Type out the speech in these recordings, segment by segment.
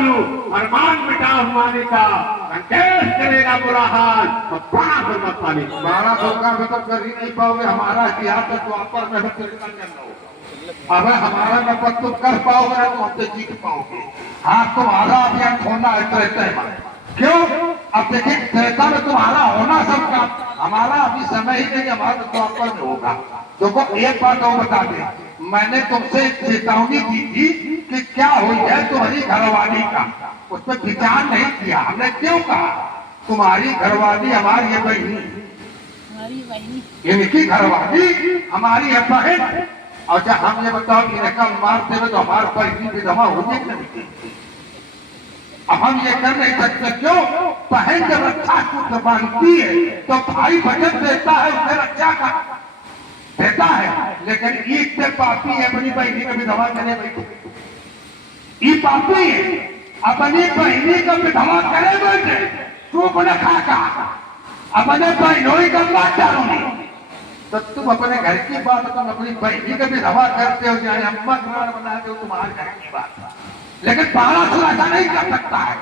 बोलूं, अरमान मिटा माने का संकेत करेगा बुरा हाल, तो बड़ा फर्मा पानी 1200 का भी तो कर ही नहीं पाओगे। हमारा इतिहास तो द्वापर में है, अब हमारा नंबर तुम कर पाओगे ना, तुम हमसे जीत पाओगे। हाँ, तुम्हारा अभियान खोलना है त्रेता में। क्यों? अब देखिए, त्रेता में तुम्हारा होना सबका, हमारा अभी समय ही नहीं, हमारा द्वापर में होगा। देखो एक बात और बता दे, मैंने तुमसे चेतावनी दी थी कि क्या हुई है तुम्हारी घरवाली का, उस पर विचार नहीं किया। हमने क्यों कहा? तुम्हारी घरवाली हमारी है बहनी, इनकी घरवाली हमारी है बहन। और जब हम ये बताओ कि इनका मारते हुए तो हमारे पर इतनी विधवा होती है नहीं। अब हम ये कर नहीं सकते। क्यों? बहन जब रक्षा सूत्र बांधती है तो भाई वचन देता है, उसे रक्षा का देता है। लेकिन ईद से पापी है अपनी बहनी का विधवा करे बैठे, ये पापी है अपनी बहनी का विधवा करे बैठे। चूप न खाका अपने बहनों का बात डालो नहीं, तो तुम अपने घर की बात तुम अपनी बहनी का विधवा करते हो, चाहे अम्मा तुम्हारा बनाते हो, तुम्हारे घर की बात। लेकिन 1200 ऐसा नहीं कर सकता है।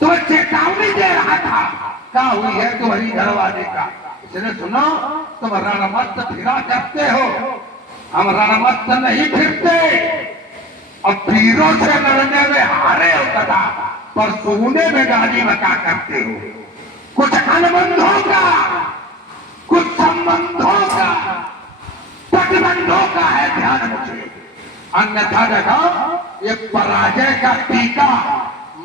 तुम्हें चेतावनी दे रहा था, क्या हुई है तुम्हारी घरवाले का। इसने सुनो, तुम रणमस्त फिरा करते हो, हम रणमस्त नहीं फिरते। अब वीरों से लड़ने में हारे हो कदा, पर सोने में गाली बता करते हो। कुछ अनुबंधों का, कुछ संबंधों का, तटबंधों का है ध्यान मुझे। अन्यथा देखो, ये पराजय का टीका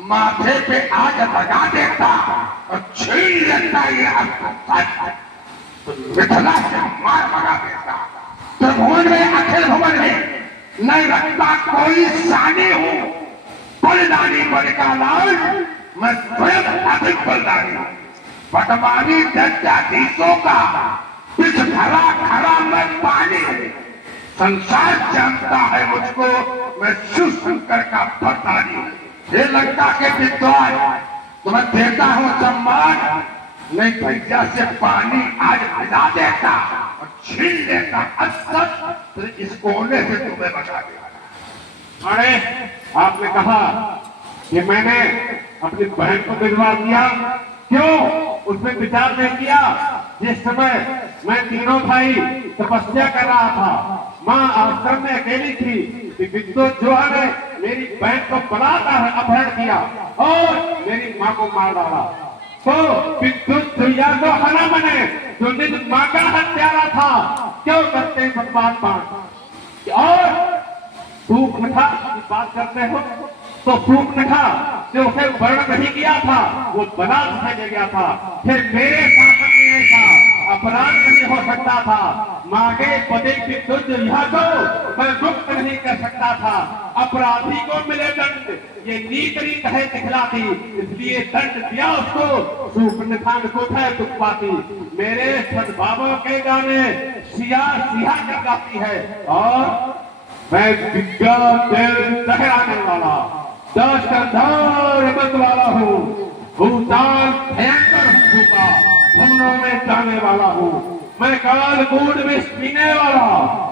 माथे पे आज लगा देता और छीन लेता ये तो मिथिला से मार लगा देता। त्रिभुवन में, अखिल भुवन में नहीं रखता कोई सानी हो, बलिदानी बल का लाल, मैं स्वयं अधिक बलिदानी हूं। पटवानी दत्ताधीशों का पिछ भरा खरा मैं पानी हूं। संसार जानता है मुझको, मैं शिव शंकर का भरतानी हूं। ये लंका के विद्वान, तुम्हें देता हूं सम्मान, नहीं भैया से पानी आज भिजा देता और छीन लेता अस्तर, तो इस कोने से तुम्हें बचा देगा। अरे आपने कहा कि मैंने अपनी बहन को विधवा किया, क्यों उसमें विचार नहीं किया? जिस समय मैं तीनों भाई तपस्या कर रहा था, माँ आश्रम में अकेली थी, विद्युत जो है मेरी बहन को बलात्कार अपहरण किया और मेरी माँ को मार डाला। तो विद्युत दुनिया को हना बने, जो निज माँ का हत्यारा था, क्यों करते हैं भगवान बात? और सूख नखा की बात करते हो तो सूख नखा जो उसे वर्ण नहीं किया था, वो बलात् से ले गया था। फिर मेरे शासन में ऐसा अपराध नहीं हो सकता था, मांगे पदे की तुझ यह को मैं मुक्त नहीं कर सकता था। अपराधी को मिले दंड, ये नीत रीत है दिखलाती, इसलिए दंड दिया उसको। सूख निखान को है दुख पाती, मेरे सद्भावों के गाने सिया सिया कर गाती है। और मैं विज्ञान दहराने वाला, दस कंधार मत वाला हूँ, भूतान भयंकर भूखा भवनों में जाने वाला हूँ। मैं काल कूद में पीने वाला,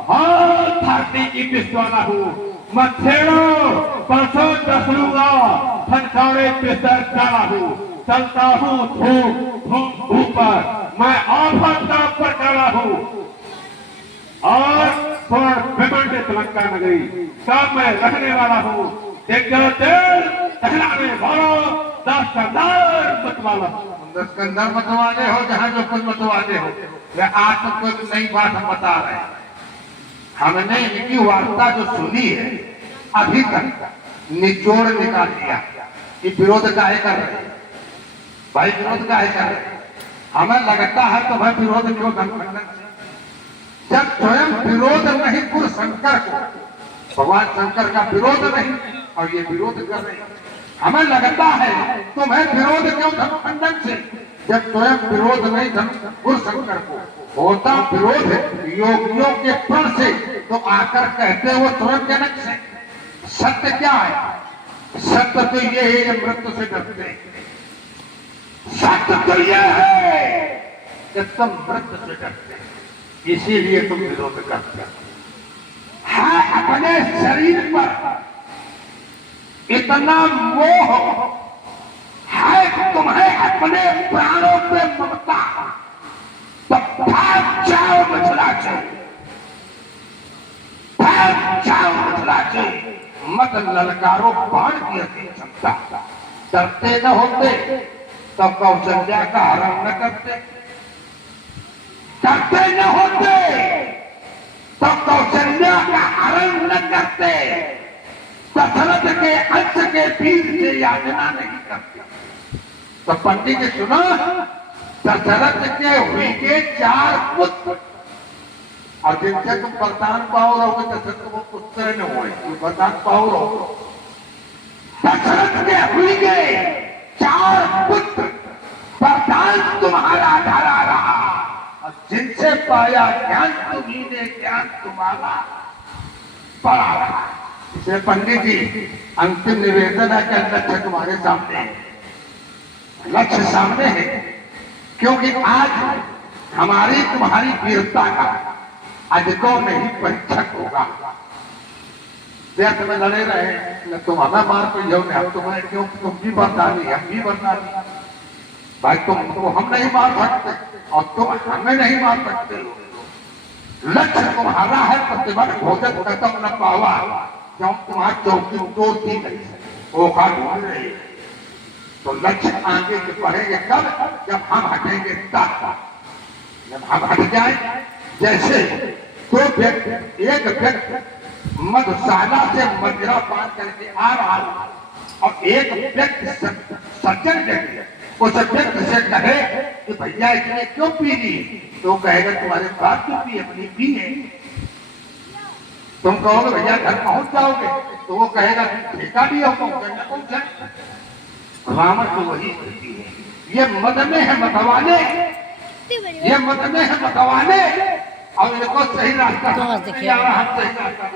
हाथ धरती की पिस वाला हूँ। मच्छेड़ो परसों दसलूंगा, फनकारे पिस्तर डाला हूँ। चलता हूँ धूप धूप ऊपर, मैं आफत का ऊपर डाला हूँ। और विमंडित लंका नगरी सब मैं रहने वाला हूँ। टहलाने वालों, दस कंधार मतवाला, 10 कंधार मतवाले हो, जहाँ जो कुछ मतवाले हो। आज तो कोई नई बात हम बता रहे हैं। हमने इनकी वार्ता जो सुनी है अभी तक निचोड़ निकाल दिया कि विरोध काहे कर रहे हैं भाई, विरोध काहे कर रहे हैं। हमें लगता है तो भाई विरोध क्यों करना, जब स्वयं विरोध नहीं गुरु शंकर को, भगवान शंकर का विरोध नहीं और ये विरोध कर रहे हैं। हमें लगता है तुम्हें विरोध क्यों धर्मखंडन से, जब स्वयं विरोध नहीं गुरु शंकर को, होता विरोध योगियों के प्रण से, तो आकर कहते हो स्वयं जनक से। सत्य क्या है? सत्य तो ये है, ये मृत्यु से डरते हैं। सत्य तो ये है कि तुम मृत्यु से डरते हैं, इसीलिए तुम विरोध करते हो। हाँ, अपने शरीर पर इतना मोह है तुम्हें अपने प्राणों पे ममता, तो भाग जाओ मिथिलाचल, भाग जाओ मिथिलाचल, मत ललकारो बाण की अति क्षमता। डरते न होते तो कौशल्या का हरण न करते, डरते न होते तो कौशल्या का हरण न करते, दशरथ के अंश के बीच से याचना नहीं करते। तो पंडित जी सुना, दशरथ के हुई के 4 पुत्र, और जिनसे तुम वरदान पाओ रहोगे दशरथ वो पुत्र न हुए, वरदान पाओ रहो। दशरथ के हुई के 4 पुत्र, वरदान तुम्हारा धरा रहा, और जिनसे पाया ज्ञान तुम्ही ने, ज्ञान तुम्हारा पड़ा रहा। इसलिए पंडित जी अंतिम निवेदन है कि लक्ष्य तुम्हारे सामने है, लक्ष्य सामने है, क्योंकि आज हमारी तुम्हारी वीरता का अधिकों नहीं परीक्षक होगा। व्यर्थ में लड़े रहे न तुम हमें मार पे जाओ, हम तुम्हें क्यों, तुम भी बरदानी हम भी बरदानी, भाई तुमको हम नहीं मार सकते और तुम हमें नहीं मार सकते। लक्ष्य तुम्हारा है, प्रतिबल भोजन खत्म न पावा, जब तुम्हारी चौकी तोड़ती नहीं ओखा ढूंढ रही, तो लक्ष्य आगे के बढ़ेंगे कब, जब हम हटेंगे तब। जब हम हट जाए, जैसे दो व्यक्ति, एक व्यक्ति मधुशाला से मदिरा पान करके आ रहा है और एक व्यक्ति सज्जन व्यक्ति उस व्यक्ति से कहे कि भैया इसने क्यों पी ली, तो कहेगा तुम्हारे पास क्यों पी, अपनी पी है। तुम कहोगे भैया घर पहुंच जाओगे, तो वो कहेगा ठेका भी हो पहुंचे। रावण तो वही करती है, ये मद में है मतवाले, ये मद में है मतवाले, और इनको सही रास्ता, हम सही रास्ता